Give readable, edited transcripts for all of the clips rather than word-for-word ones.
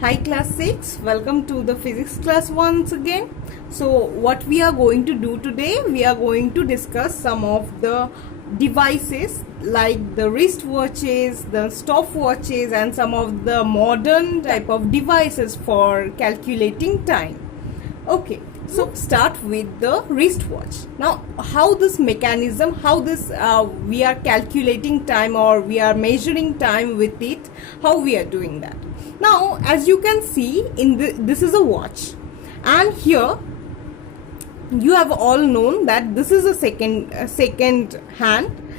Hi class 6, welcome to the physics class once again. So what we are going to do today, we are going to discuss some of the devices like the wristwatches, the stopwatches and some of the modern type of devices for calculating time. Okay, so start with the wristwatch. Now how this mechanism, how this we are calculating time or we are measuring time with it, how we are doing that. Now as you can see in this is a watch, and here you have all known that this is a second hand,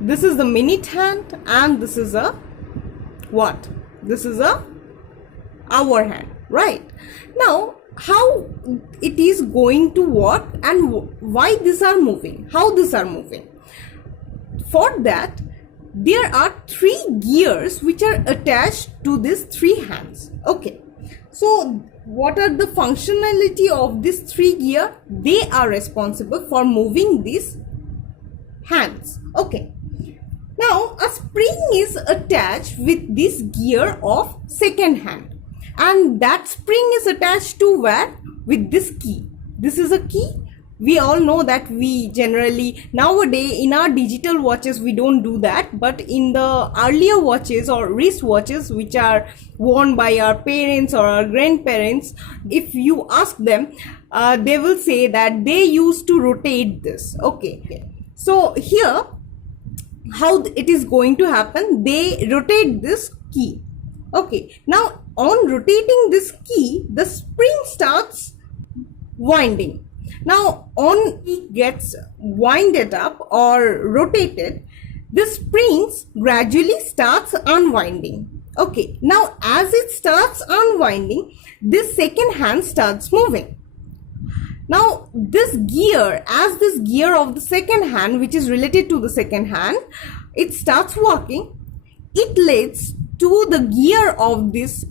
this is the minute hand, and this is a what? This is a hour hand, right? Now how it is going to work and why these are moving, how these are moving. For that there are three gears which are attached to these three hands. Okay, so what are the functionality of these three gear? They are responsible for moving these hands. Okay, now a spring is attached with this gear of second hand, and that spring is attached to where? With this key. This is a key. We all know that we generally nowadays in our digital watches we don't do that, but in the earlier watches or wristwatches which are worn by our parents or our grandparents, if you ask them, they will say that they used to rotate this. Okay, so here how it is going to happen, they rotate this key. Okay, now on rotating this key the spring starts winding. Now on it gets winded up or rotated, the springs gradually starts unwinding. Okay, now as it starts unwinding, this second hand starts moving. Now this gear, as this gear of the second hand which is related to the second hand, it starts working, it leads to the gear of this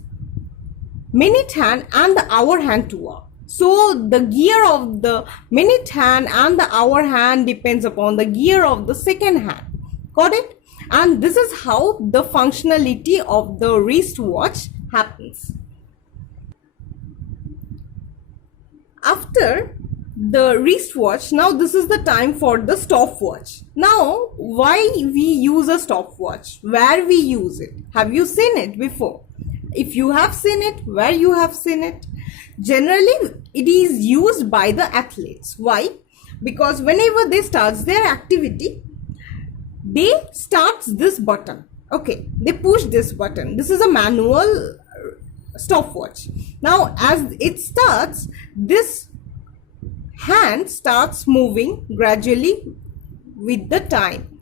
minute hand and the hour hand to work. So the gear of the minute hand and the hour hand depends upon the gear of the second hand. Got it? And this is how the functionality of the wristwatch happens. After the wristwatch, now this is the time for the stopwatch. Now why we use a stopwatch? Where we use it? Have you seen it before? If you have seen it, where you have seen it? Generally it is used by the athletes. Why? Because whenever they start their activity, they start this button. Okay, they push this button. This is a manual stopwatch. Now as it starts, this hand starts moving gradually with the time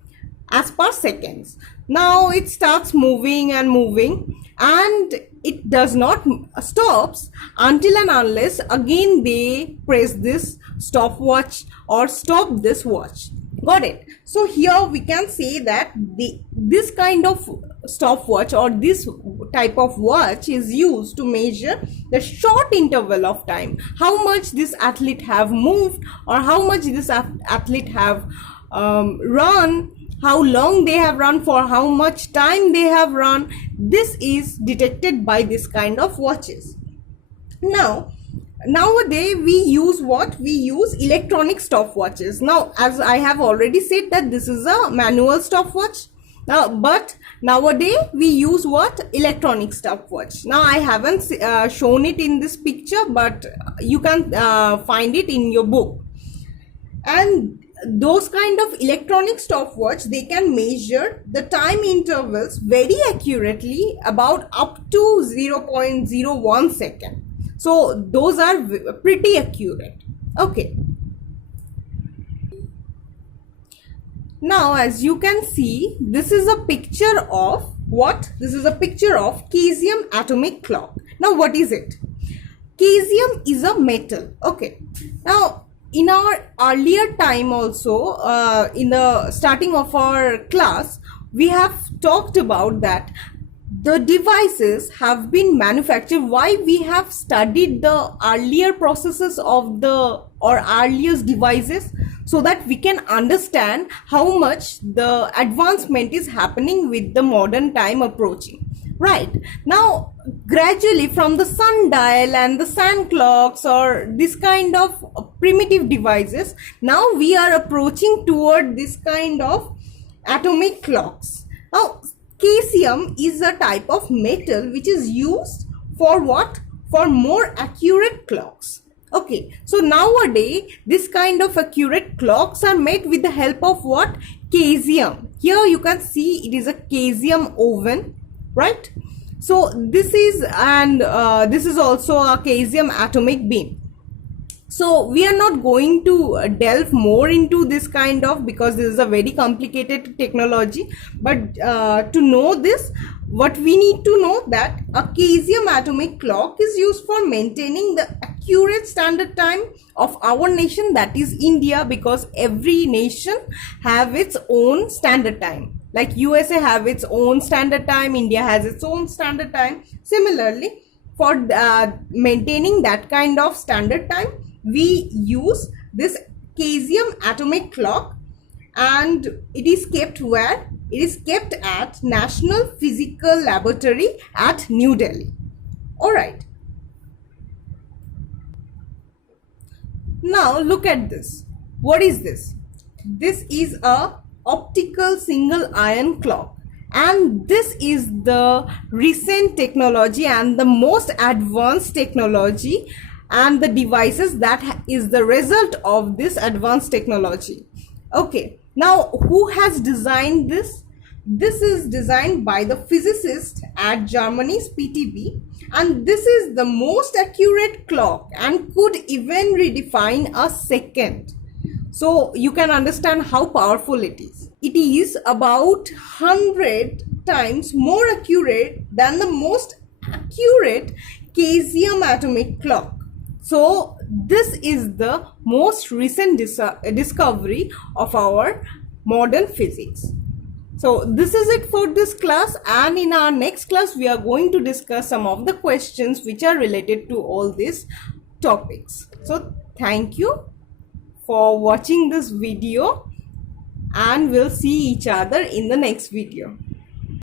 as per seconds. Now it starts moving and moving, and it does not stops until and unless again they press this stopwatch or stop this watch. Got it? So here we can say that this kind of stopwatch or this type of watch is used to measure the short interval of time, how much this athlete have moved or how much this athlete have run, how long they have run, for how much time they have run. This is detected by this kind of watches. Now nowadays we use what? We use electronic stopwatches. Now as I have already said that this is a manual stopwatch. Now but nowadays we use what? Electronic stopwatch. Now I haven't shown it in this picture, but you can find it in your book. And those kind of electronic stopwatch, they can measure the time intervals very accurately, about up to 0.01 second. So those are pretty accurate. Okay, now as you can see, this is a picture of what? This is a picture of cesium atomic clock. Now what is it? Cesium is a metal. Okay, now in our earlier time also, in the starting of our class, we have talked about that the devices have been manufactured. Why we have studied the earlier processes of the or earliest devices, so that we can understand how much the advancement is happening with the modern time approaching. Right. Now, gradually from the sundial and the sand clocks or this kind of primitive devices, now we are approaching toward this kind of atomic clocks. Now, caesium is a type of metal which is used for what? For more accurate clocks. Okay, so nowadays this kind of accurate clocks are made with the help of what? Caesium. Here you can see it is a caesium oven, right? So this is, and this is also a caesium atomic beam. So we are not going to delve more into this kind of, because this is a very complicated technology, but to know this, what we need to know that a caesium atomic clock is used for maintaining the accurate standard time of our nation, that is India, because every nation have its own standard time. Like USA have its own standard time, India has its own standard time. Similarly, for maintaining that kind of standard time, we use this caesium atomic clock, and it is kept where? It is kept at National Physical Laboratory at New Delhi. Alright. Now look at this. What is this? This is a optical single ion clock, and this is the recent technology and the most advanced technology, and the devices that is the result of this advanced technology. Okay, now who has designed this? This is designed by the physicist at Germany's PTB, and this is the most accurate clock and could even redefine a second. So you can understand how powerful it is. It is about 100 times more accurate than the most accurate caesium atomic clock. So this is the most recent discovery of our modern physics. So this is it for this class, and in our next class we are going to discuss some of the questions which are related to all these topics. So thank you for watching this video, and we'll see each other in the next video.